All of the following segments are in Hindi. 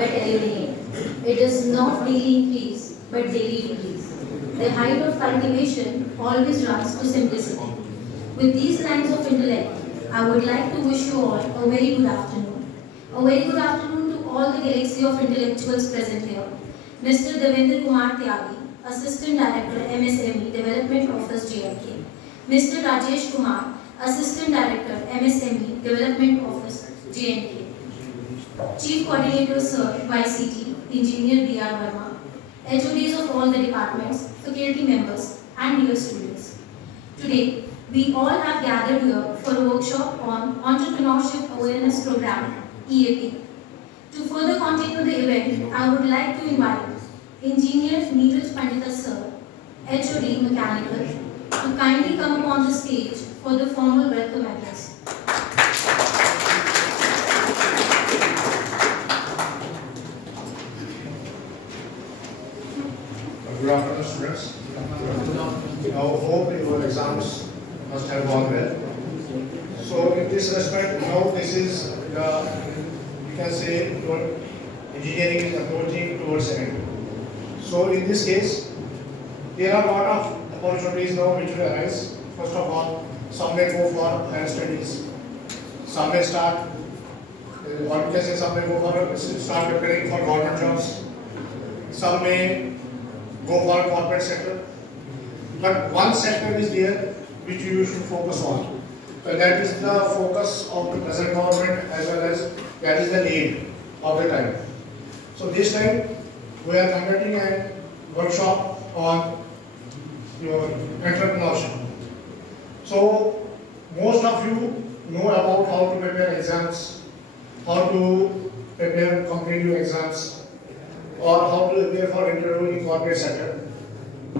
by telling it. It does not daily increase, but daily decrease. The height of cultivation always runs to simplicity. With these lines of intellect, I would like to wish you all a very good afternoon. A very good afternoon to all the galaxy of intellectuals present here. Mr. Devendra Kumar Tyagi, Assistant Director, MSME Development Office, JNK. Mr. Rajesh Kumar, Assistant Director, MSME Development Office, JNK. Chief Coordinator, Sir, YCT, Engineer B.R. Verma. HODs of all the departments, faculty members, and dear students. Today, we all have gathered here for a workshop on Entrepreneurship Awareness Program, EAP. To further continue the event, I would like to invite Engineer Neeraj Pandita Sir, HOD Mechanical, to kindly come upon the stage for the formal welcome address. Good afternoon, students. I hope your exams must have gone well. So, in this respect, now this is you can say your engineering is approaching towards the end. So, in this case, there are a lot of opportunities now which will arise. First of all, some may go for higher studies, some may start, or you can say some may go for start preparing for government jobs, some may go for corporate sector. But one sector is there which you should focus on. That is the focus of the present government as well as that is the need of the time. So this time we are conducting a workshop on your entrepreneurship. So most of you know about how to prepare exams, how to prepare competitive exams, or how to prepare for interview in corporate sector.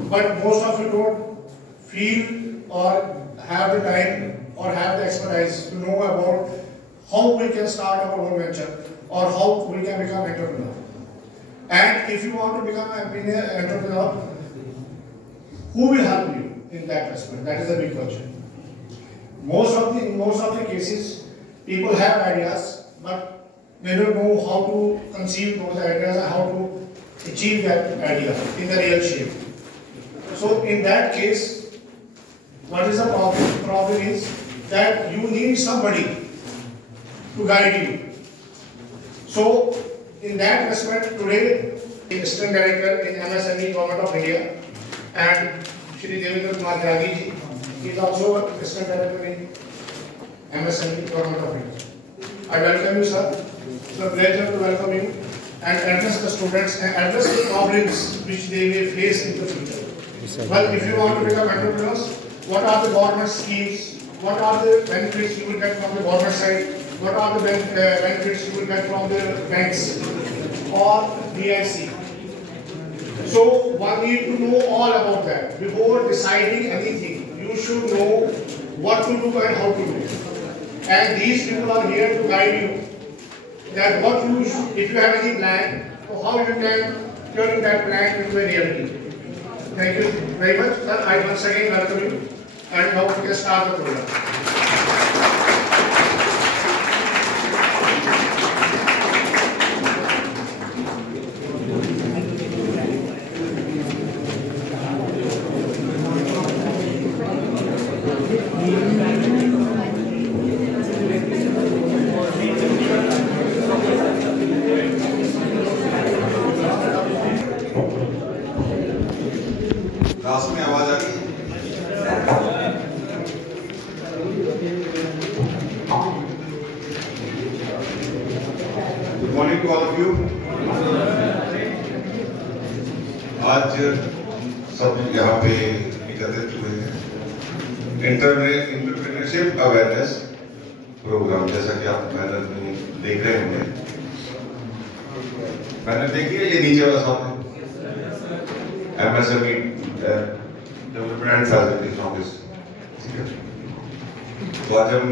But most of you don't feel or have the time or have the expertise to know about how we can start our own venture or how we can become an entrepreneur. And if you want to become an entrepreneur, who will help you in that respect? That is the big question. Most of the cases, people have ideas, but they don't know how to conceive those ideas and how to achieve that idea in the real shape. So in that case, what is the problem? The problem is that you need somebody to guide you. So in that respect, today, the Assistant Director in MSME Government of India and Shri Devendra Kumar Tyagi ji is also Assistant Director in MSME Government of India. I welcome you, sir. It's a pleasure to welcome you and address the students and address the problems which they may face in the future. Well, if you want to become entrepreneurs, what are the government schemes? What are the benefits you will get from the government side? What are the benefits you will get from the banks or BIC? So one need to know all about that. Before deciding anything, you should know what to do and how to do. And these people are here to guide you. That what you should, if you have any plan, so how you can turn that plan into a reality. Thank you very much, sir. I once again welcome you. And now we can start the program. Class में आवाज आ गई? Good morning to all of you. आज सब यहाँ पे एकत्रित हुए हैं एंटरप्रेन्योरशिप अवेयरनेस प्रोग्राम, जैसा कि आप बैनर में देख रहे होंगे। बैनर देखिए, ये नीचे वाला सामने MSME development and facilities office. ठीक है, तो आज हम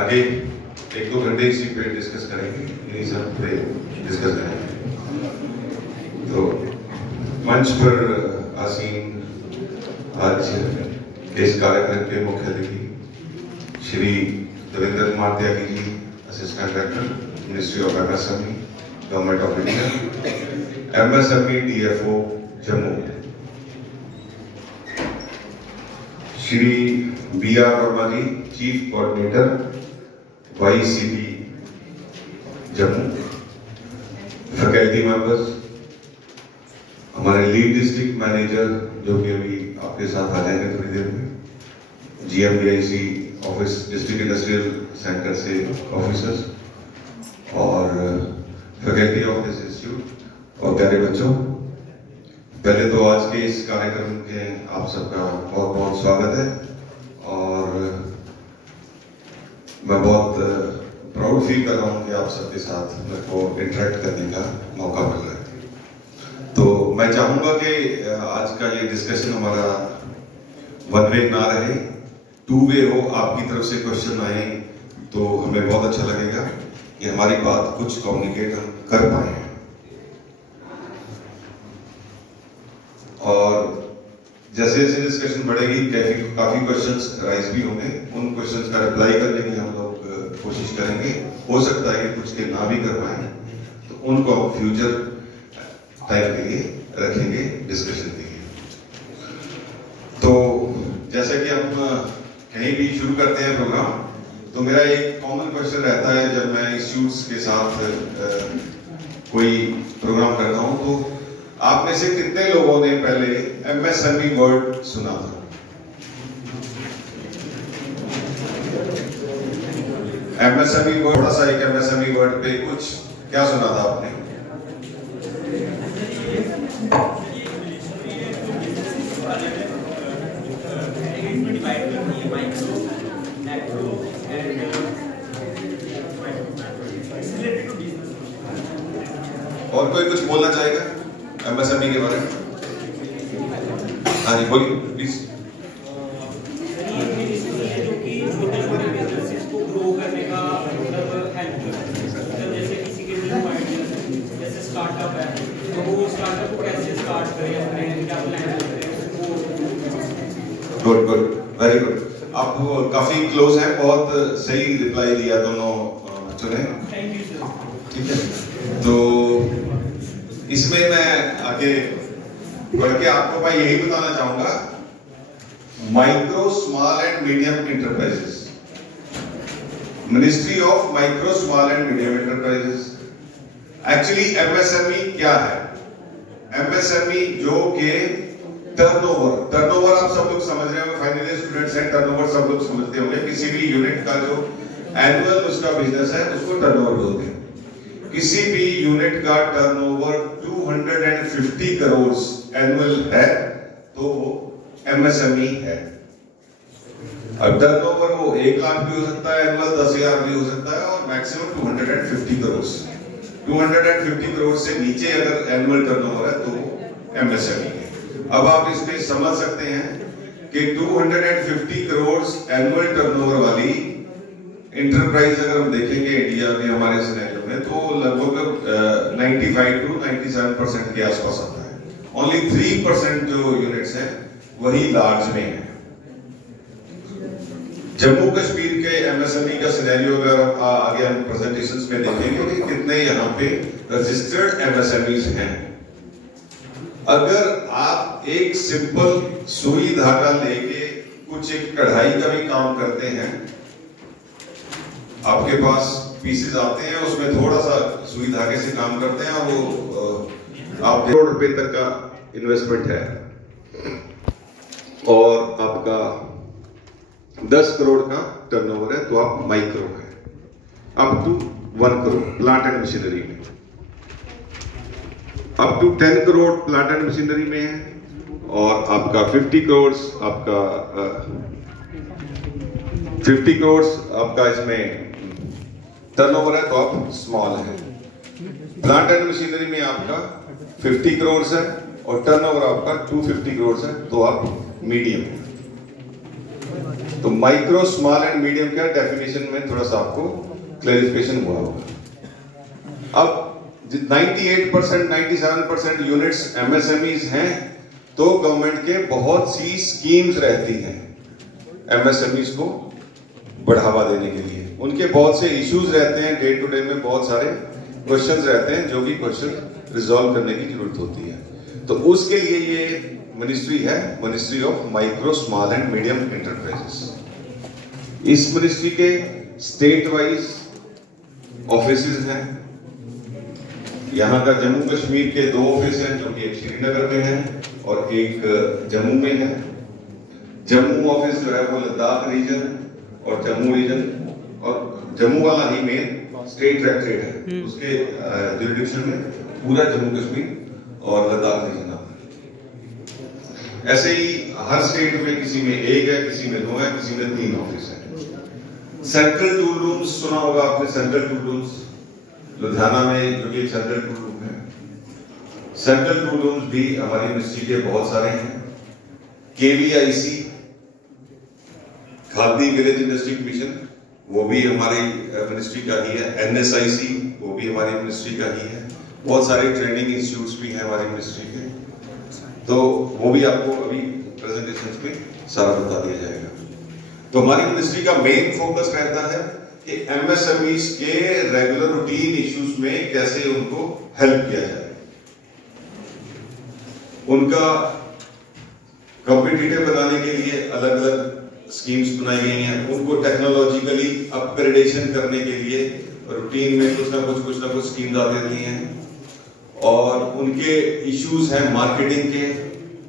आगे एक दो घंटे इसी पे डिस्कस करेंगे, इन्हीं सब पे डिस्कस करेंगे। तो मंच पर आसीन आज इस कार्यक्रम के मुख्य अतिथि Shri Devendra Kumar Tyagi ji, assistant director ministry of MSME, government of India, MSME DFO Jammu, Shri BR Verma ji, chief coordinator YCP Jammu, faculty members, हमारे लीड डिस्ट्रिक्ट मैनेजर जो कि अभी आपके साथ आ जाएंगे थोड़ी देर में, GMDIC office, district industrial centre से ऑफिसर्स और फैकल्टी ऑफ दिस इंस्टीट्यूट और प्यारे बच्चों, पहले तो आज के इस कार्यक्रम के आप सबका बहुत बहुत स्वागत है और मैं बहुत प्राउड फील कर रहा हूँ कि आप सबके साथ मेरे को इंटरेक्ट करने का मौका मिल रहा है। तो मैं चाहूंगा कि आज का ये डिस्कशन हमारा वन वे ना रहे, टू वे हो, आपकी तरफ से क्वेश्चन आए तो हमें बहुत अच्छा लगेगा कि हमारी बात कुछ कम्युनिकेट हम कर पाए। और जैसे जैसे डिस्कशन बढ़ेगी काफी क्वेश्चंस राइज भी होंगे, उन क्वेश्चंस का रिप्लाई करने की हम लोग कोशिश करेंगे। हो सकता है कि कुछ के ना भी कर पाए तो उनको फ्यूचर टाइम के लिए रखेंगे डिस्कशन के लिए। तो जैसा कि हम कहीं भी शुरू करते हैं प्रोग्राम, तो मेरा एक कॉमन क्वेश्चन रहता है जब मैं इंस्टीट्यूट्स के साथ कोई प्रोग्राम करता हूं, तो आप में से कितने लोगों ने पहले MSME वर्ड सुना था? MSME वर्ड, थोड़ा सा एक MSME वर्ड पे कुछ क्या सुना था आपने? और कोई कुछ बोलना चाहेगा MSME के बारे में? हाँ जी बोलिए प्लीज। स्टार्टअप है तो वो स्टार्टअप को कैसे स्टार्ट करें, अपने क्या प्लान है? Good good, very good. आप काफी क्लोज हैं, बहुत सही रिप्लाई दिया दोनों बच्चों ने। Thank you sir. ठीक है, तो इसमें मैं आगे बढ़ के आपको मैं यही बताना चाहूंगा, micro small and medium enterprises, ministry of micro small and medium enterprises. Actually MSME क्या है? MSME जो के टर्नओवर आप सब लोग समझ रहे होंगे, फाइनल ईयर स्टूडेंट्स हैं, टर्नओवर सब लोग समझते होंगे। किसी भी यूनिट का जो एनुअल उसका बिजनेस है उसको टर्नओवर बोलते हैं। किसी भी यूनिट का टर्नओवर 250 करोड़ एनुअल है तो वो MSME है। अब टर्नओवर वो 1 लाख भी हो सकता है, एनुअल 10,000 भी हो सकता है, और मैक्सिमम 250 करोड़। 250 करोड़ से नीचे अगर एनुअल टर्नओवर है तो MSME है। अब आप इसमें समझ सकते हैं कि 250 करोड़ एनुअल टर्नओवर वाली इंटरप्राइज अगर हम देखेंगे इंडिया में हमारे सिनेरियो में, तो लगभग 95 to 97% के आसपास आता है। ओनली 3% जो यूनिट्स हैं वही लार्ज में है। जम्मू कश्मीर के MSME का सिनेरियो अगर आगे हम प्रेजेंटेशंस में देखेंगे कि कितने यहाँ पे रजिस्टर्ड MSMEs हैं। अगर आप एक सिंपल सुई धागा लेके कुछ एक कढ़ाई का भी काम करते हैं, आपके पास पीसेस आते हैं, उसमें थोड़ा सा सुई धागे से काम करते हैं और वो आप ₹1 करोड़ तक का इन्वेस्टमेंट है और आपका 10 करोड़ का टर्नओवर है तो आप माइक्रो है। Up to 1 crore plant and machinery में, up to 10 crore plant and machinery में है, और आपका 50 करोड़ आपका 50 करोड़ आपका इसमें टर्नओवर है तो आप स्मॉल है। प्लांट एंड मशीनरी में आपका 50 करोड़ है और टर्नओवर आपका 250 करोड़ है तो आप मीडियम है। तो माइक्रो स्मॉल एंड मीडियम का डेफिनेशन में थोड़ा सा आपको क्लैरिफिकेशन हुआ होगा। अब 98% 97% यूनिट्स MSMEs हैं तो गवर्नमेंट के बहुत सी स्कीम्स रहती हैं MSMEs को बढ़ावा देने के लिए। उनके बहुत से इश्यूज रहते हैं, डे टू डे में बहुत सारे क्वेश्चंस रहते हैं जो कि क्वेश्चन रिजॉल्व करने की जरूरत होती है। तो उसके लिए ये मिनिस्ट्री है, ministry of micro small and medium enterprises. इस मिनिस्ट्री के स्टेट वाइज ऑफिसेज हैं। यहाँ का जम्मू कश्मीर के 2 ऑफिस हैं, जो कि एक श्रीनगर में है और एक जम्मू में है। जम्मू ऑफिस जो है वो लद्दाख रीजन और जम्मू रीजन, और जम्मू वाला ही मेन स्टेट डायरेक्टरेट है, उसके जुरिडिक्शन में पूरा जम्मू कश्मीर और लद्दाख रीजन आता है। ऐसे ही हर स्टेट में किसी में 1 है, किसी में 2 है, किसी में 3 ऑफिस है। सेंट्रल टूल रूम्स सुना होगा आपने, सेंट्रल टूल रूम्स लुधियाना में जो कि सेंट्रल टूल रूम है। सेंट्रल टूल रूम्स भी हमारी मिनिस्ट्री के बहुत सारे हैं। KVIC khadi village industry mission वो भी हमारी मिनिस्ट्री का ही है। NSIC वो भी हमारी मिनिस्ट्री का ही है। बहुत सारे ट्रेनिंग इंस्टीट्यूट्स भी हैं हमारी मिनिस्ट्री के, तो वो भी आपको अभी प्रेजेंटेशन में सारा बता दिया जाएगा। तो हमारी मिनिस्ट्री का मेन फोकस रहता है कि MSMEs के रेगुलर रूटीन इश्यूज में कैसे उनको हेल्प किया जाए, उनका कॉम्पिटिटिव बनाने के लिए अलग अलग स्कीम्स बनाई गई हैं, उनको टेक्नोलॉजिकली अपग्रेडेशन करने के लिए रूटीन में कुछ ना कुछ स्कीम्स आ देती हैं, और उनके इश्यूज हैं मार्केटिंग के,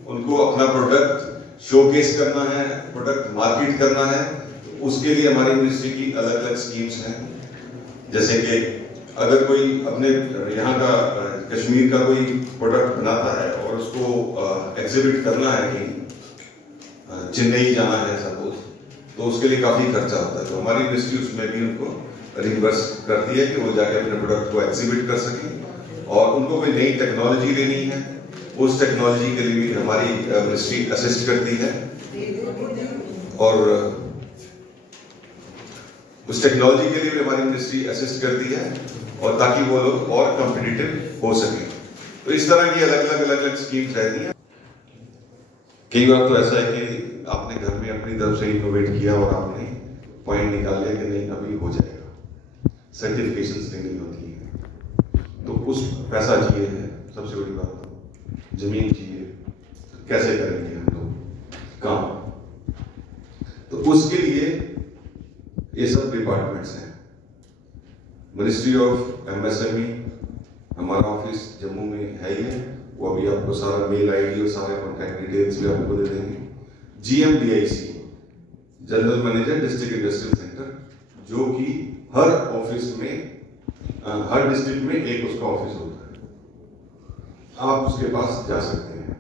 उनको अपना प्रोडक्ट शोकेस करना है, प्रोडक्ट मार्केट करना है, तो उसके लिए हमारी मिनिस्ट्री की अलग अलग स्कीम्स हैं। जैसे कि अगर कोई अपने यहाँ का कश्मीर का कोई प्रोडक्ट बनाता है और उसको एग्जिबिट करना है कहीं, चेन्नई जाना है सपोज, तो उसके लिए काफी खर्चा होता है, तो हमारी मिनिस्ट्री उसमें भी उनको रिइंबर्स करती है कि वो जाके अपने प्रोडक्ट को एग्जिबिट कर सकें। और उनको कोई नई टेक्नोलॉजी लेनी है, उस टेक्नोलॉजी के लिए भी हमारी मिनिस्ट्री असिस्ट करती है, और उस टेक्नोलॉजी के लिए भी हमारी मिनिस्ट्री असिस्ट करती है, और ताकि वो लोग और कॉम्पिटिटिव हो सके। तो इस तरह की अलग अलग स्कीम्स रहती हैं। कई बार तो ऐसा है कि आपने घर में अपनी तरफ से इनोवेट किया और आपने पॉइंट निकाल लिया कि नहीं अभी हो जाएगा, सर्टिफिकेशंस लेनी होती है, तो उस पैसा चाहिए है, सबसे बड़ी बात तो जमीन चाहिए, तो कैसे करेंगे हम लोग काम, तो उसके लिए ये सब डिपार्टमेंट्स हैं। मिनिस्ट्री ऑफ MSME हमारा ऑफिस जम्मू में है ही है, वो अभी आपको सारा मेल ID और सारे कॉन्टैक्ट डिटेल्स भी आपको दे देंगे। GMDIC general manager district industrial centre, जो कि हर ऑफिस में, हर डिस्ट्रिक्ट में एक उसका ऑफिस होता है, आप उसके पास जा सकते हैं।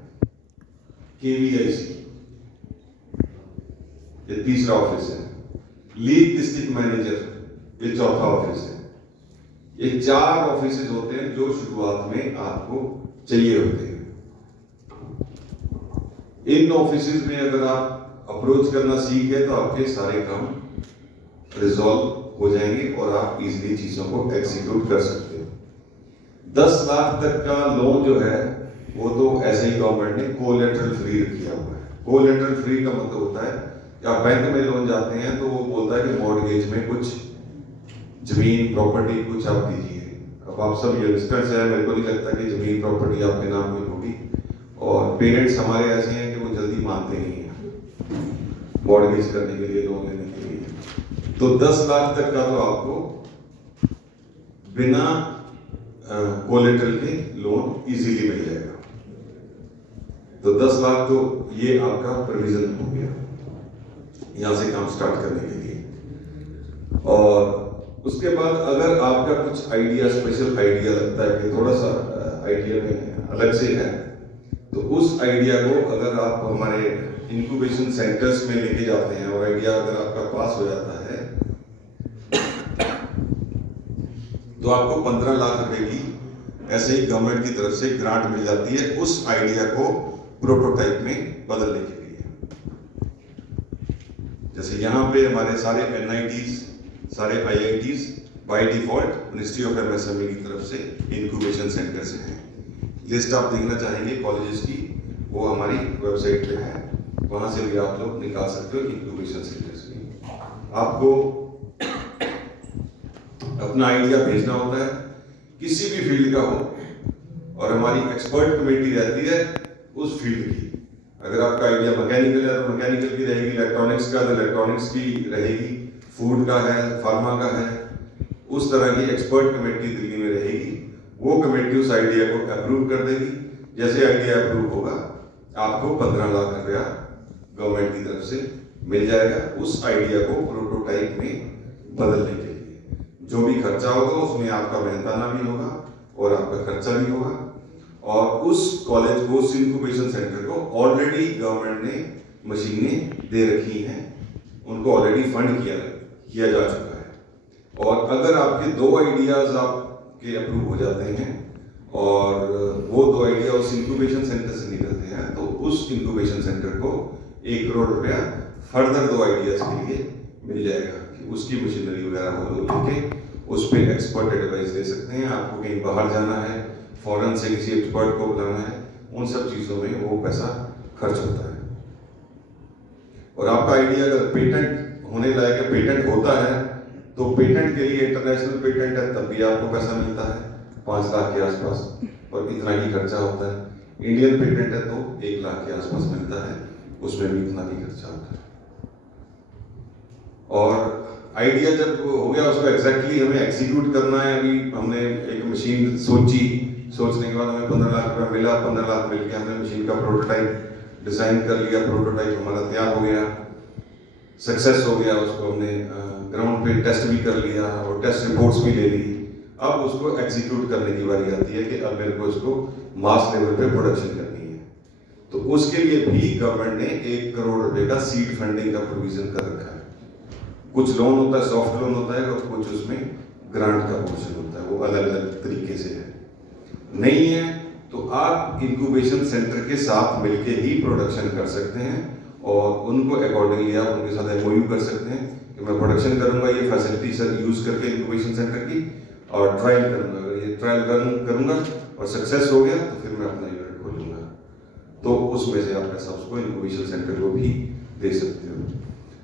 KVIC ये तीसरा ऑफिस है। लीड डिस्ट्रिक्ट मैनेजर ये चौथा ऑफिस है। ये 4 ऑफिसेज होते हैं जो शुरुआत में आपको चाहिए होते हैं। इन ऑफिसेज में अगर आप अप्रोच करना सीख गए तो आपके सारे काम रिजॉल्व हो जाएंगे और आप इजीली चीजों को एग्जीक्यूट कर सकते हो। 10 लाख तक का लोन जो है वो तो ऐसे ही गवर्नमेंट ने कोलेटरल फ्री किया हुआ है। कोलेटरल फ्री का मतलब होता है कि आप बैंक में लोन जाते हैं तो वो बोलता है कि मॉर्गेज में कुछ जमीन प्रॉपर्टी कुछ आप दीजिए। अब आप सब यंगस्टर्स हैं, मेरे को नहीं लगता कि जमीन प्रॉपर्टी आपके नाम की होगी, और पेरेंट्स हमारे ऐसे हैं कि वो जल्दी मानते नहीं हैं मॉर्गेज करने के लिए, लोन लेने के लिए। तो 10 लाख तक का तो आपको बिना कोलेटरल के लोन इजीली मिल जाएगा। तो 10 लाख तो ये आपका प्रोविजन हो गया यहां से काम स्टार्ट करने के लिए। और उसके बाद अगर आपका कुछ आइडिया, स्पेशल आइडिया लगता है कि थोड़ा सा आइडिया में अलग से है, तो उस आइडिया को अगर आप हमारे इंक्यूबेशन सेंटर्स में लेके जाते हैं और आइडिया अगर आपका पास हो जाता है तो आपको 15 लाख रुपए की ऐसे ही गवर्नमेंट की तरफ से ग्रांट मिल जाती है उस आइडिया को प्रोटोटाइप में बदलने के लिए। जैसे यहाँ पे हमारे सारे NITs, सारे IITs by default ministry of MSME की तरफ से इंक्यूबेशन सेंटर से हैं। लिस्ट आप देखना चाहेंगे कॉलेजेस की, वो हमारी वेबसाइट पे है, वहां से भी आप लोग निकाल सकते हो इंक्यूबेशन सेंटर्स की। आपको अपना आइडिया भेजना होता है, किसी भी फील्ड का हो, और हमारी एक्सपर्ट कमेटी रहती है उस फील्ड की। अगर आपका आइडिया मैकेनिकल है तो मैकेनिकल की रहेगी, इलेक्ट्रॉनिक्स का तो इलेक्ट्रॉनिक्स की रहेगी, फूड का है, फार्मा का है, उस तरह की एक्सपर्ट कमेटी दिल्ली में रहेगी। वो कमेटी उस आइडिया को अप्रूव कर देगी। जैसे आइडिया अप्रूव होगा आपको 15 लाख रुपया गवर्नमेंट की तरफ से मिल जाएगा उस आइडिया को प्रोटोटाइप में बदलने के लिए। जो भी खर्चा होगा उसमें आपका मेहनताना भी होगा और आपका खर्चा भी होगा। और उस कॉलेज को, उस इंक्यूबेशन सेंटर को ऑलरेडी गवर्नमेंट ने मशीनें दे रखी हैं, उनको ऑलरेडी फंड किया जा चुका है। और अगर आपके 2 आइडियाज आपके अप्रूव हो जाते हैं और वो 2 आइडिया उस इंक्यूबेशन सेंटर से निकलते हैं तो उस इंक्यूबेशन सेंटर को 1 करोड़ रुपया फर्दर 2 आइडियाज के लिए मिल जाएगा कि उसकी मशीनरी वगैरह वो लोग लेके उस पर एक्सपर्ट एडवाइस दे सकते हैं। आपको कहीं बाहर जाना है, फॉरेन से किसी एक्सपर्ट को बुलाना है, उन सब चीज़ों में वो पैसा खर्च होता है। और आपका आइडिया अगर पेटेंट होने लायक है, पेटेंट होता है, तो पेटेंट के लिए इंटरनेशनल पेटेंट है तब भी आपको पैसा मिलता है 5 लाख के आसपास, और इतना ही खर्चा होता है। इंडियन पेटेंट है तो 1 लाख के आसपास मिलता है, उसमें भी इतना ही खर्चा होता है। और आइडिया जब हो गया उसको एग्जैक्टली हमें एग्जीक्यूट करना है। अभी हमने एक मशीन सोची, सोचने के बाद हमें 15 लाख रुपया मिला, 15 लाख मिल के हमने मशीन का प्रोटोटाइप डिजाइन कर लिया, प्रोटोटाइप हमारा तैयार हो गया, सक्सेस हो गया, उसको हमने ग्राउंड पे टेस्ट भी कर लिया और टेस्ट रिपोर्ट्स भी ले ली। अब उसको एग्जीक्यूट करने की बारी आती है कि अब मेरे को इसको मास लेवल पे प्रोडक्शन करनी है। तो उसके लिए भी गवर्नमेंट ने 1 करोड़ रुपए का सीड फंडिंग का प्रोविजन कर रखा है। कुछ लोन होता है, सॉफ्ट लोन होता है, और कुछ उसमें ग्रांट का पोर्शन होता है, वो अलग अलग तरीके से है। नहीं है तो आप इंक्यूबेशन सेंटर के साथ मिलके ही प्रोडक्शन कर सकते हैं और उनको अकॉर्डिंगली आप उनके साथ एमओयू कर सकते हैं कि मैं प्रोडक्शन करूंगा ये फैसिलिटी सर यूज करके इंक्यूबेशन सेंटर की, और ट्रायल करूंगा। अगर ये ट्रायल करूंगा और सक्सेस हो गया तो फिर मैं अपना यूनिट खोलूंगा। तो उसमें से आप पैसा उसको इंक्यूबेशन सेंटर को भी दे सकते हो।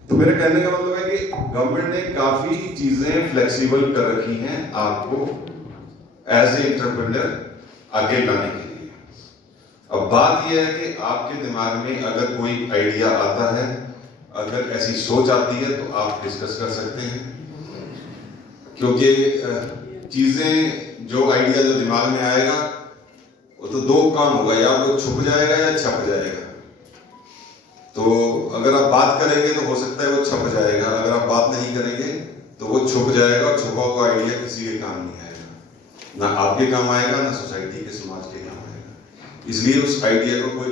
तो मेरे कहने का मतलब है कि गवर्नमेंट ने काफी चीजें फ्लेक्सिबल कर रखी हैं आपको एज ए एंटरप्रेन्योर आगे लाने के लिए। अब बात यह है कि आपके दिमाग में अगर कोई आइडिया आता है, अगर ऐसी सोच आती है तो आप डिस्कस कर सकते हैं, क्योंकि चीजें जो आइडिया जो दिमाग में आएगा वो तो 2 काम होगा, या वो छुप जाएगा या छप जाएगा। तो अगर आप बात करेंगे तो हो सकता है वो छप जाएगा, अगर आप बात नहीं करेंगे तो वो छुप जाएगा, और छुपा हुआ आइडिया किसी के काम नहीं आएगा, ना आपके काम आएगा ना सोसाइटी के, समाज के काम आएगा। इसलिए उस आइडिया को कोई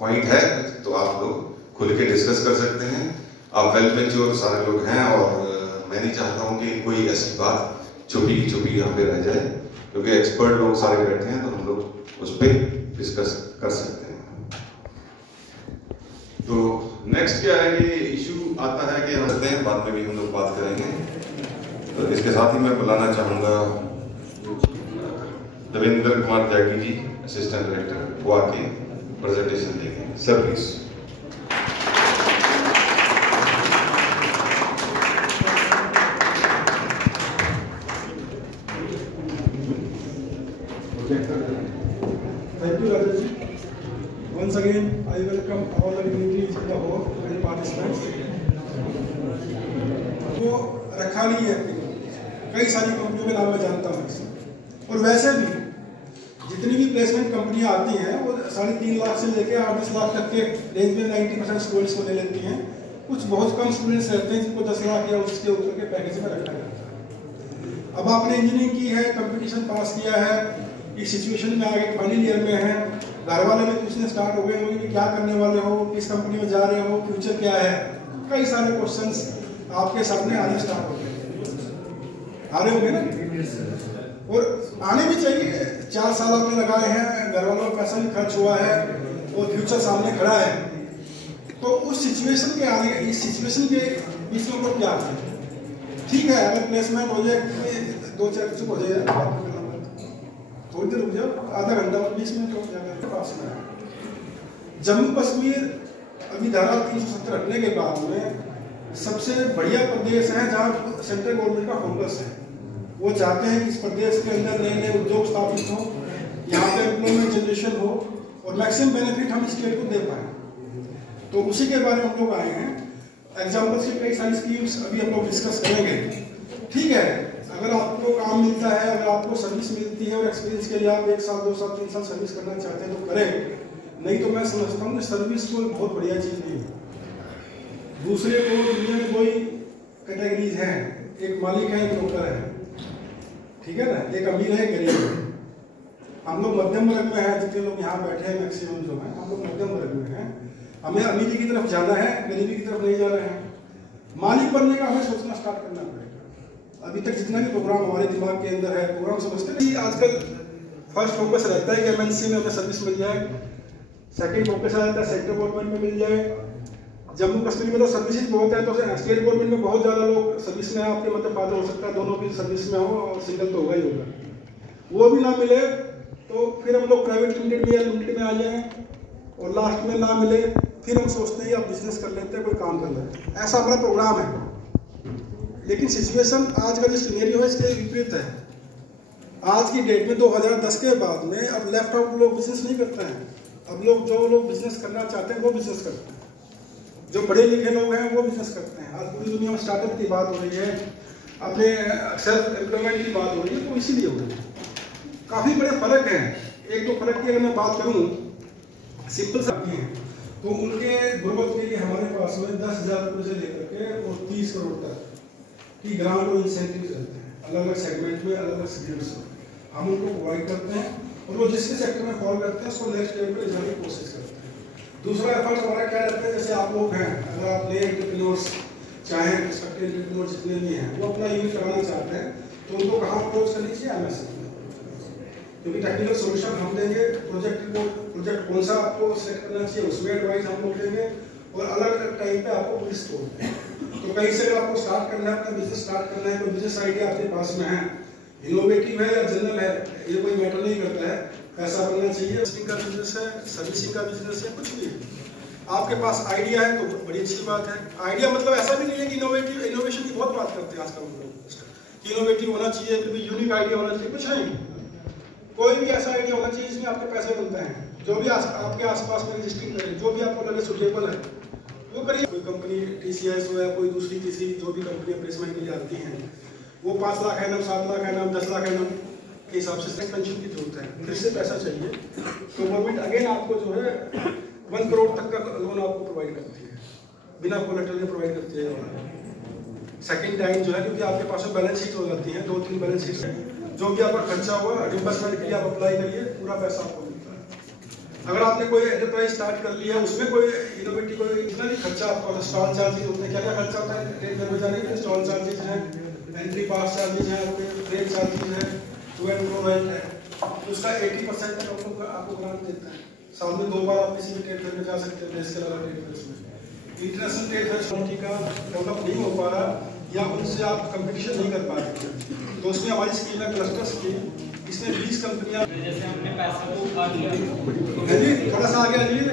पॉइंट है तो आप लोग खुल के डिस्कस कर सकते हैं। आप वेल मैच्योर सारे लोग हैं और मैं नहीं चाहता हूँ कि कोई ऐसी बात छुपी की छुपी यहाँ पे रह जाए, क्योंकि एक्सपर्ट लोग सारे बैठे हैं तो हम लोग उस पर डिस्कस कर सकते हैं। तो नेक्स्ट क्या है कि इशू आता है कि हम सकते हैं, बाद में भी हम लोग बात करेंगे। तो इसके साथ ही मैं बुलाना चाहूँगा देवेंद्र कुमार त्यागी जी, असिस्टेंट डायरेक्टर, वो आके प्रेजेंटेशन देंगे। Sir please. Thank you, Rajesh ji. Once again, I welcome all the dignitaries in the hall and participants. वो रखा नहीं है, कई सारी कंपनियों के नाम मैं जानता हूँ, और वैसे भी जितनी भी प्लेसमेंट कंपनियां आती हैं वो 3.5 लाख से लेकर 8-10 लाख तक के रेंज में 90% स्टूडेंट्स को ले लेती हैं। कुछ बहुत कम स्टूडेंट्स रहते हैं जिनको 10 लाख या उसके ऊपर के पैकेज में रखा जाता है। अब आपने इंजीनियरिंग की है, कंपटीशन पास किया है, इस सिचुएशन में आगे फाइनल ईयर में है, घर वाले भी पूछने स्टार्ट हो गए होंगे कि क्या करने वाले हो, किस कंपनी में जा रहे हो, फ्यूचर क्या है, कई सारे क्वेश्चंस आपके सामने आने स्टार्ट हो गए, आ रहे होंगे ना, और आने भी चाहिए। 4 साल आपने लगाए हैं, घर वालों का पैसा भी खर्च हुआ है और फ्यूचर सामने खड़ा है। तो उस सिचुएशन के आगे, इस सिचुएशन के बीच में लोग क्या करें? ठीक है, अगर प्लेसमेंट हो जाए 2-4 चुप हो जाए, थोड़ी देर रुक जाओ, आधा घंटा 20 मिनट हो जाएगा पास में। जम्मू कश्मीर अभी धारा 370 हटने के बाद में सबसे बढ़िया प्रदेश है जहाँ सेंट्रल गवर्नमेंट का फोकस है। वो चाहते हैं कि इस प्रदेश के अंदर नए नए उद्योग स्थापित हों, यहाँ पे एम्प्लॉयमेंट जनरेशन हो और मैक्सिमम बेनिफिट हम स्टेट को दे पाएँ। तो उसी के बारे में हम लोग आए हैं। एग्जाम्पल्स की कई सारी स्कीम्स अभी हम लोग डिस्कस करेंगे। ठीक है, अगर आपको काम मिलता है, अगर आपको सर्विस मिलती है और एक्सपीरियंस के लिए आप 1 साल 2 साल 3 साल सर्विस करना चाहते हैं तो करें, नहीं तो मैं समझता हूँ कि सर्विस कोई बहुत बढ़िया चीज़ नहीं है। दूसरे को दुनिया में कोई कैटेगरीज हैं, एक मालिक है, एक नौकर है, ठीक है ना, एक अमीर है, एक गरीब है। हम लोग मध्यम वर्ग में हैं, जितने लोग यहाँ बैठे हैं मैक्सिमम जो हैं हम लोग मध्यम वर्ग में हैं। हमें अमीरी की तरफ जाना है, गरीबी की तरफ नहीं जा रहे हैं। मालिक बनने का हमें सोचना स्टार्ट करना पड़ेगा। अभी तक जितना भी प्रोग्राम हमारे दिमाग के अंदर है, प्रोग्राम समझते हैं आजकल फर्स्ट फोकस रहता है कि एमएनसी में हमें सर्विस मिल जाए, सेकंड फोकस रहता है सेंट्रल गवर्नमेंट में मिल जाए। जम्मू कश्मीर में तो सर्विसेज बहुत है, तो स्टेट गवर्नमेंट में बहुत ज़्यादा लोग सर्विस में, आपके मतलब फायदा हो सकता है दोनों की सर्विस में हो, और सिंगल तो होगा ही होगा। वो भी ना मिले तो फिर हम लोग प्राइवेट लिमिटेड में या लिमिटेड में आ जाएं, और लास्ट में ना मिले फिर हम सोचते हैं आप बिजनेस कर लेते हैं, कोई काम कर लेते हैं। ऐसा हमारा प्रोग्राम है। लेकिन सिचुएशन आज का जो सिनेरियो है इसके विपरीत है। आज की डेट में 2010 के बाद में अब लेफ्ट आउट लोग बिजनेस नहीं करते हैं। अब लोग जो लोग बिजनेस करना चाहते हैं वो बिजनेस करते हैं, जो पढ़े लिखे लोग हैं वो बिजनेस करते हैं। आज पूरी दुनिया में स्टार्टअप की बात हो रही है, अपने सेल्फ एम्प्लॉयमेंट की बात हो रही है, तो इसीलिए हो रही है। काफ़ी बड़े फर्क हैं। एक दो फर्क की अगर मैं बात करूँ, सिंपल सा है, तो उनके गुर्बत के लिए हमारे पास में 10,000 रुपये से लेकर के और 30 करोड़ तक की ग्रांट और इंसेंटिव रहते हैं, अलग अलग सेगमेंट में, अलग अलग सेगमेंट्स में हम उनको प्रोवाइड करते हैं, और वो जिसके सेक्टर में फॉल करते हैं उसको नेक्स्ट लेवल पे जाने की कोशिश करते हैं। दूसरा एफर्ट हमारा क्या रहता है, जैसे आप लोग हैं, अगर आप नए एंटरप्रेन्योर्स चाहे एंटरप्रेन्योर जितने भी हैं वो अपना यूनिट लगाना चाहते हैं, तो उनको कहाँ अप्रोच करनी चाहिए? एमएसएमई, क्योंकि टेक्निकल सोल्यूशन हम देंगे, प्रोजेक्ट कौन सा आपको सेलेक्ट करना चाहिए उसमें एडवाइस हम लोग देंगे, और अलग अलग टाइम पे आपको लिस्ट तोड़ते हैं। तो कहीं से अगर आपको स्टार्ट करना है, अपना बिजनेस स्टार्ट करना है, कोई बिजनेस आइडिया आपके पास में है, इनोवेटिव है या जनरल है, ये कोई मैटर नहीं करता है, पैसा बनना चाहिए। टेस्टिंग का बिजनेस है, सर्विसिंग का बिजनेस है, कुछ भी आपके पास आइडिया है तो बड़ी अच्छी बात है। आइडिया मतलब ऐसा भी नहीं है कि इनोवेशन की बहुत बात करते हैं आजकल हम लोग कि इनोवेटिव होना चाहिए, फिर भी यूनिक आइडिया होना चाहिए, कुछ नहीं। कोई भी ऐसा आइडिया होना चाहिए जिसमें आपके पैसे बनते हैं, जो भी आपके आसपास में रजिस्ट्रिंग करें, जो भी आपको लगे सुटेबल है वो करिए। कोई कंपनी TCS हो या कोई दूसरी तीसरी जो भी कंपनियां प्लेसमेंट के लिए आती हैं, वो 5 लाख है नाम, 7 लाख है नाम, 10 लाख है नाम के हिसाब से एक्सपेंशन की जरूरत है, फिर से पैसा चाहिए, तो गवर्नमेंट अगेन आपको जो है 1 करोड़ तक का लोन आपको प्रोवाइड करती है, बिना कोलेटरल के प्रोवाइड करती है। सेकंड टाइम जो है, क्योंकि आपके पास में बैलेंस शीट हो जाती है, 2-3 बैलेंस शीट है, जो भी आपका खर्चा हुआ रिम्बर्समेंट के लिए आप अप्लाई करिए, पूरा पैसा आपको मिलता है। अगर आपने कोई एंटरप्राइज स्टार्ट कर लिया, उसमें कोई इनोवेटिव कोई इतना नहीं खर्चा आपका, स्टॉल चार्जेस होते हैं, क्या क्या खर्चा होता है ट्रेन में जाने के लिए, स्टॉल चार्जेस हैं, एंट्री पास चार्जेस हैं, आपके ट्रेन चार्जेस है, टू एंड फ्रो रेंट है, तो उसका 80% तक आपको ग्रांट देता है। साल में 2 बार आप किसी भी ट्रेड फेयर में जा सकते हैं, देश के अलग ट्रेड फेयर में। इंटरनेशनल ट्रेड फेयर का डेवलप नहीं हो पा रहा, या उनसे आप कंपटीशन नहीं कर पा रहे, तो उसमें हमारी स्कीम है क्लस्टर स्कीम, इसमें 20 कंपनियां। जैसे हमने पैसा तो उठा लिया, जी थोड़ा सा आगे आइए।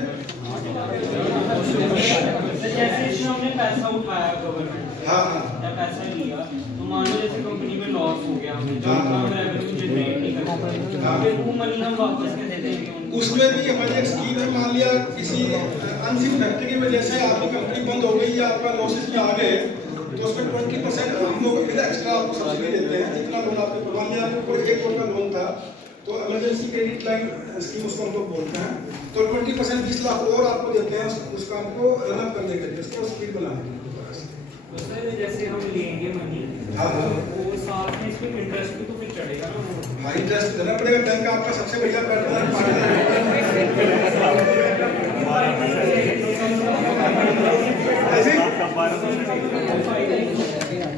जैसे इसमें हमने पैसा उठाया गवर्नमेंट, हाँ या पैसा लिया, तो मान लो जैसे कंपनी में लॉस हो गया, हमें जो हम रेवेन्यू जनरेट नहीं कर सकते, फिर वो मनी हम वापस कैसे देंगे उनको? उसमें भी हमारी एक स्कीम है, मान लिया किसी अनफिट फैक्ट्री की वजह से आपकी कंपनी बंद हो गई या आपका लॉसेस में आ गए, तो उसमें 20% हम लोग फिर एक्स्ट्रा आपको सब्सिडी देते हैं, जितना लोन आपको, मान लिया आपको कोई 1 करोड़ का लोन था, तो इमरजेंसी क्रेडिट लाइन स्कीम उसको हम लोग बोलते हैं, तो 20% 20 लाख और आपको देते हैं उस काम को रन अप करने के लिए, उसको स्पीड बनाने के लिए। तो सर जैसे हम लेंगे मनी, हाँ वो साथ में इसमें इंटरेस्ट भी तो फिर चढ़ेगा ना? हाँ, इंटरेस्ट देना पड़ेगा, बैंक आपका सबसे बढ़िया पार्टनर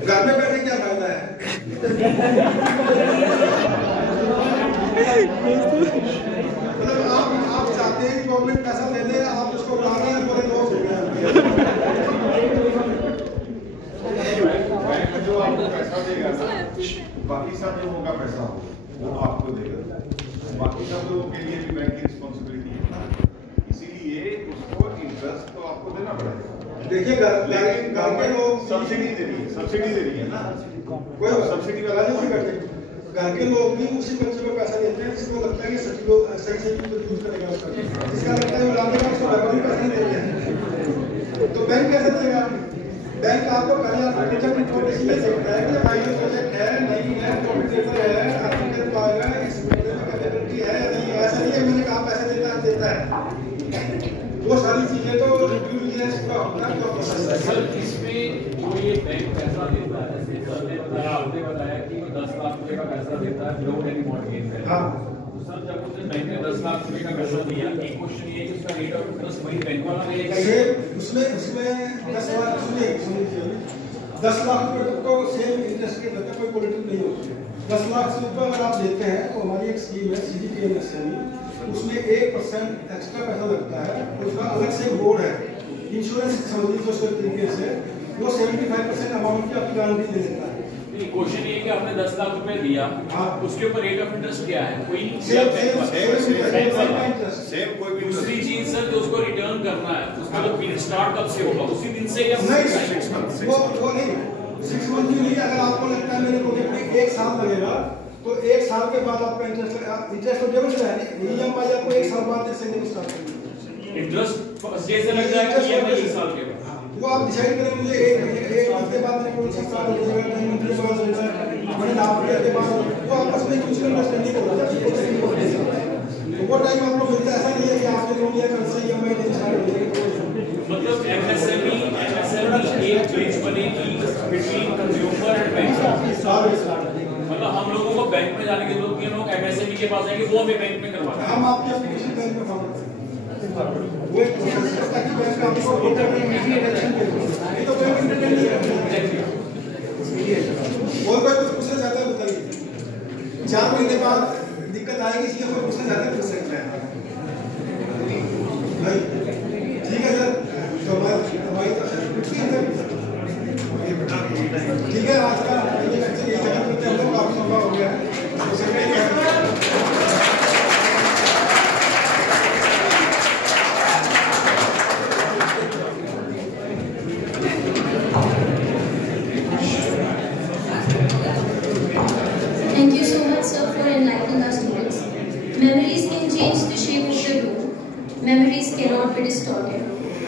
घर में बैठे क्या फायदा है? मतलब आप चाहते हैं कि गवर्नमेंट पैसा दे दे, आप उसको उड़ा रहे हैं, पूरे लॉस हो गया। जो आपको पैसा देगा ना, बाकी सब लोगों का पैसा हो वो आपको देगा, बाकी सब लोगों के लिए भी बैंक की रिस्पॉन्सिबिलिटी है ना, इसीलिए उसको इंटरेस्ट तो आपको देना पड़ेगा। देखिए, लेकिन गवर्नमेंट सब्सिडी दे रही है ना, कोई सब्सिडी वाला नहीं करते, घर के लोग भी उसी बच्चे को पैसा देते हैं जिसको लगता है कि सही से यूज करेगा उसका, जिसका लगता है वो लाने का उसको घर भी पैसा नहीं देते हैं। तो बैंक कैसे देगा? बैंक आपको पहले जब इन्फॉर्मेशन ले सकता है कि फाइनल प्रोजेक्ट है नहीं है, कॉम्पिटेटर है, आर्टिकल पाएगा, इस कैपेबिलिटी है नहीं है, ऐसा नहीं है मैंने कहा पैसा देता है। वो सारी चीजें तो रिव्यू ईयर्स का अपना प्रोसेस है। सर इसमें जो ये बैंक पैसा देता है, सर ने बताया, आपने बताया कि वो 10 लाख रुपए का पैसा देता है विदाउट एनी मॉर्गेज है। हाँ। तो सर जब उसने बैंक ने 10 लाख रुपए का पैसा दिया, एक क्वेश्चन ये है कि उसका रेट ऑफ इंटरेस्ट वही बैंक वाला लेगा। ये उसमें 10 लाख रुपए तक तो सेम इंटरेस्ट के देता, कोई पॉलिटिक नहीं होती। 10 लाख से ऊपर अगर आप लेते हैं तो हमारी एक स्कीम है CGTMSME, उसमें 1% एक्स्ट्रा पैसा लगता है, उसका अलग से बोर्ड है इंश्योरेंस संबंधित उसके तरीके से, वो 75% अमाउंट की आपकी गारंटी दे देता है। क्वेश्चन ये कि आपने 10 लाख रुपए दिया, उसके ऊपर रेट ऑफ इंटरेस्ट क्या है? कोई सेम कोई भी दूसरी चीज सर जो उसको रिटर्न करना है, उसका जो पीरियड स्टार्ट कब से होगा? उसी दिन से या नहीं, 6 मंथ नहीं, 6 मंथ की नहीं। अगर आपको लगता है मेरे प्रोजेक्ट में 1 साल लगेगा तो 1 साल के बाद आपका इंटरेस्ट तो डेबिट है, EMI आपको 1 साल बाद से स्टार्ट करेंगे। इंटरेस्ट फर्स्ट डे से लग जाएगा या 1 साल के बाद? वो आप डिसाइड करें, मुझे 1 मंथ के बाद मेरे को स्टार्ट हो जाएगा, 9 मंथ के बाद हो जाएगा, मैंने हाफ ईयर के बाद, वो आपस में कुछ अंडरस्टैंडिंग होता है। तो वो टाइम आप लोग मिलता है, ऐसा नहीं है कि आपने लोन लिया कल से EMI नहीं स्टार्ट हो जाएगी। मतलब MSME एक ब्रिज बनेगी बिटवीन कंज्यूमर एंड बैंक। मतलब हम लोगों को बैंक में जाने की जरूरत नहीं है, लोग MSME के पास आएंगे, वो हमें बैंक में करवाना है। हम आपकी एप्लीकेशन बैंक में फॉर्म करते हैं, वो एक प्रोसेस है ताकि बैंक आपको इंटरनेट नहीं तो बैंक इंटरनेट नहीं है। और कोई कुछ पूछना चाहता है बताइए। 4 महीने बाद दिक्कत आएगी, इसलिए कोई पूछना चाहता है पूछ सकता है। ठीक है सर, तो हमारी ठीक है, आज का ये लेक्चर यही खत्म करते हैं हम लोग, काफी लंबा हो गया है। Thank you so much, sir, for enlightening our students. Memories can change the shape of the room. Memories cannot be distorted.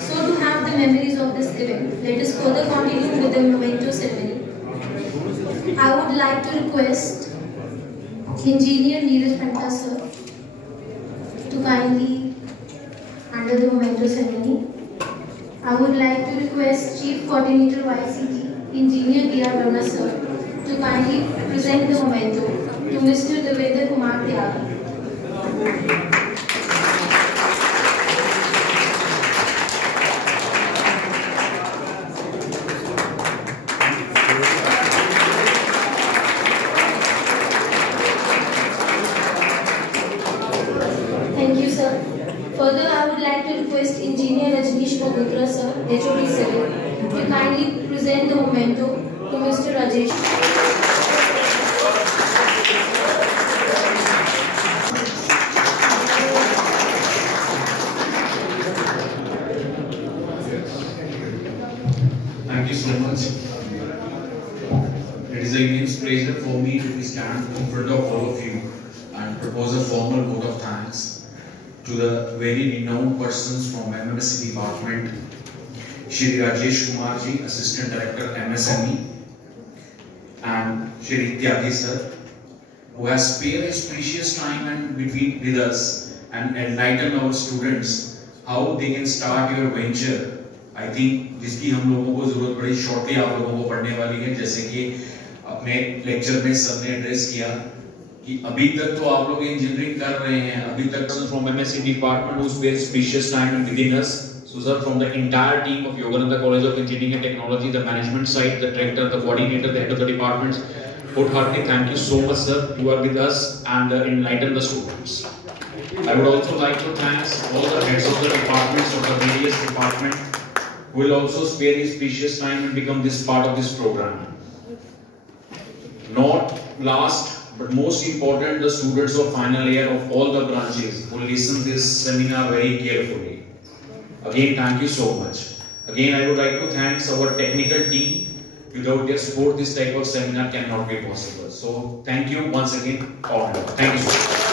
So, to have the memories of this event, let us further continue with the memento ceremony. I would like to request Engineer Neeraj Panta, sir, to kindly handle the memento ceremony. I would like to request Chief Coordinator YCT, Engineer D.R. Verma, sir, to kindly present the memento to Mr. Devendra Kumar Tyagi. Thank you, sir. Further, I would like to request Engineer Rajneesh Mogutra, sir, HOD Civil, to kindly present the memento to Mr. Rajesh. Thank you so much. It is an immense pleasure for me to be stand in front of all of you and propose a formal vote of thanks to the very renowned persons from MMSC department, Shri Rajesh Kumar ji, Assistant Director MSME, and Shri Tyagi sir, who has spared his precious time and between with us and enlighten our students how they can start your venture. I think जिसकी हम लोगों को जरूरत पड़ी शॉर्टली आप लोगों को पढ़ने वाली है। जैसे कि अपने लेक्चर में सर ने एड्रेस किया कि अभी तक तो आप लोग इंजीनियरिंग कर रहे हैं, अभी तक from MSc department who spares precious time and within us. So sir, from the entire team of Yogananda College of Engineering and Technology, the management side, the director, the coordinator, the head of the departments, wholeheartedly thank you so much sir. You are with us and enlighten the students. I would also like to thank all the heads of the departments of the various departments who will also spare his precious time and become this part of this program. Not last but most important, the students of final year of all the branches who listen this seminar very carefully. Again, thank you so much. Again, I would like to thank our technical team. Without their support, this type of seminar cannot be possible. So thank you once again, all. Thank you.